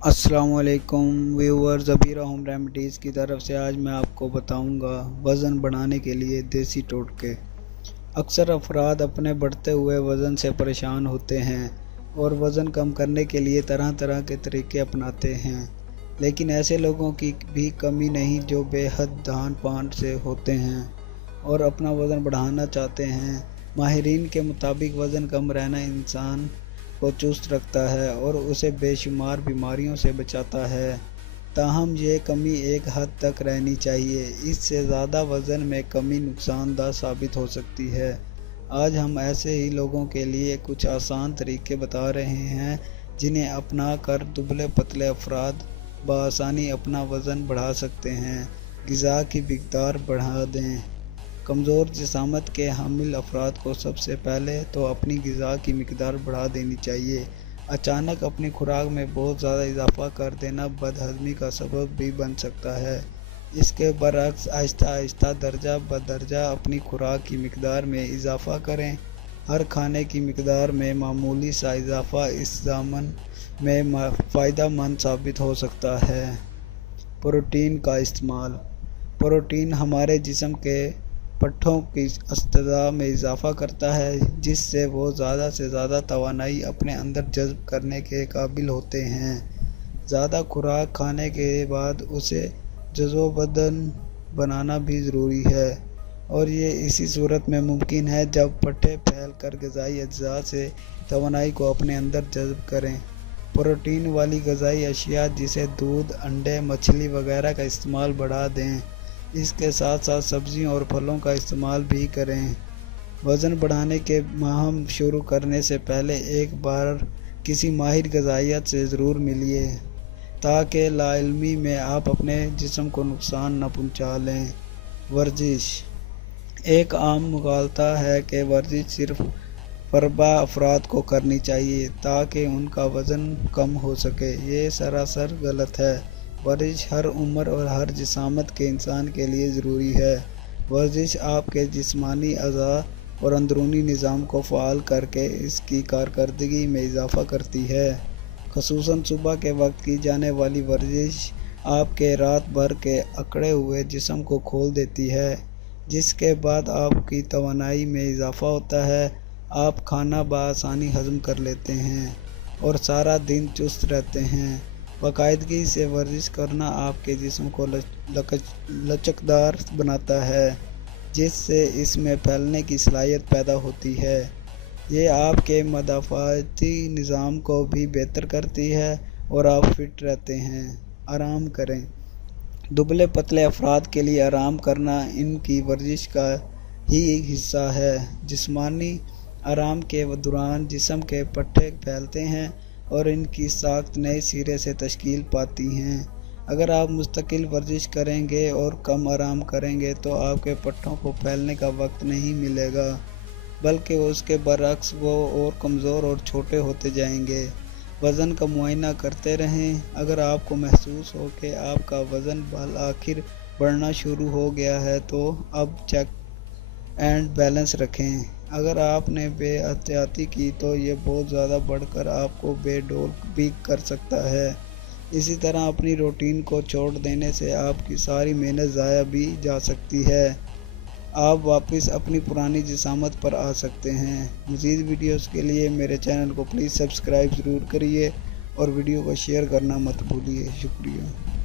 अस्सलाम वालेकुम viewers, ज़बीरा home remedies की तरफ से आज मैं आपको बताऊंगा वज़न बढ़ाने के लिए देसी टोटके। अक्सर अफराद अपने बढ़ते हुए वज़न से परेशान होते हैं और वज़न कम करने के लिए तरह तरह के तरीके अपनाते हैं, लेकिन ऐसे लोगों की भी कमी नहीं जो बेहद दान पान से होते हैं और अपना वज़न बढ़ाना चाहते हैं। माहिरीन के मुताबिक वज़न कम रहना इंसान को चुस्त रखता है और उसे बेशुमार बीमारियों से बचाता है। ताहम ये कमी एक हद तक रहनी चाहिए, इससे ज़्यादा वज़न में कमी नुकसानदाह साबित हो सकती है। आज हम ऐसे ही लोगों के लिए कुछ आसान तरीके बता रहे हैं जिन्हें अपना कर दुबले पतले अफराद बआसानी अपना वज़न बढ़ा सकते हैं। ग़िज़ा की मिक़दार बढ़ा दें। कमज़ोर जिस्मात के हामिल अफराद को सबसे पहले तो अपनी ग़िज़ा की मिक़दार बढ़ा देनी चाहिए। अचानक अपनी खुराक में बहुत ज़्यादा इजाफ़ा कर देना बदहज़मी का सबब भी बन सकता है। इसके बरअक्स आहिस्ता आहिस्ता दर्जा बदर्जा अपनी खुराक की मिक़दार में इजाफ़ा करें। हर खाने की मिक़दार में मामूली सा इजाफ़ा इस ज़माने में फ़ायदेमंद साबित हो सकता है। प्रोटीन का इस्तेमाल। प्रोटीन हमारे जिस्म के पट्ठों की इस्तेदा में इजाफ़ा करता है, जिससे वो ज़्यादा से ज़्यादा तवानाई अपने अंदर जज़्ब करने के काबिल होते हैं। ज़्यादा खुराक खाने के बाद उसे जज़्ब-ओ-बदन बनाना भी ज़रूरी है, और ये इसी सूरत में मुमकिन है जब पट्ठे फैल कर ग़िज़ाई अज्जा से तवानाई को अपने अंदर जज़्ब करें। प्रोटीन वाली ग़िज़ाई अशिया जैसे दूध, अंडे, मछली वगैरह का इस्तेमाल बढ़ा दें। इसके साथ साथ सब्जियों और फलों का इस्तेमाल भी करें। वज़न बढ़ाने के मुहिम शुरू करने से पहले एक बार किसी माहिर ग़िज़ाइयत से ज़रूर मिलिए, ताकि लाइल्मी में आप अपने जिस्म को नुकसान न पहुंचा लें। वर्जिश। एक आम मुगालता है कि वर्जिश सिर्फ फ़रबा अफराद को करनी चाहिए ताकि उनका वज़न कम हो सके। ये सरासर गलत है। वर्जिश हर उम्र और हर जिस्मात के इंसान के लिए ज़रूरी है। वर्जिश आपके जिस्मानी अज़ा और अंदरूनी निज़ाम को फ़ाल करके इसकी कारकर्दगी में इजाफ़ा करती है। ख़ुसूसन सुबह के वक्त की जाने वाली वर्जिश आपके रात भर के अकड़े हुए जिस्म को खोल देती है, जिसके बाद आपकी तवानाई में इजाफ़ा होता है। आप खाना बआसानी हज़म कर लेते हैं और सारा दिन चुस्त रहते हैं। बाकायदगी से वर्जिश करना आपके जिस्म को लचकदार बनाता है, जिससे इसमें फैलने की सलाहियत पैदा होती है। ये आपके मदाफ़ाती निज़ाम को भी बेहतर करती है और आप फिट रहते हैं। आराम करें। दुबले पतले अफराद के लिए आराम करना इनकी वर्जिश का ही एक हिस्सा है। जिस्मानी आराम के दौरान जिस्म के पट्ठे फैलते हैं और इनकी साख्त नए सिरे से तश्कील पाती हैं। अगर आप मुस्तकिल वर्जिश करेंगे और कम आराम करेंगे तो आपके पट्ठों को फैलने का वक्त नहीं मिलेगा, बल्कि उसके बरअक्स वो और कमज़ोर और छोटे होते जाएंगे। वज़न का मुआयना करते रहें। अगर आपको महसूस हो कि आपका वज़न आखिर बढ़ना शुरू हो गया है तो अब चेक एंड बैलेंस रखें। अगर आपने बेएहतियाती की तो ये बहुत ज़्यादा बढ़कर आपको बेडौल भी कर सकता है। इसी तरह अपनी रूटीन को छोड़ देने से आपकी सारी मेहनत ज़ाया भी जा सकती है। आप वापस अपनी पुरानी जिस्मात पर आ सकते हैं। मज़ीद वीडियोस के लिए मेरे चैनल को प्लीज़ सब्सक्राइब ज़रूर करिए और वीडियो को शेयर करना मत भूलिए। शुक्रिया।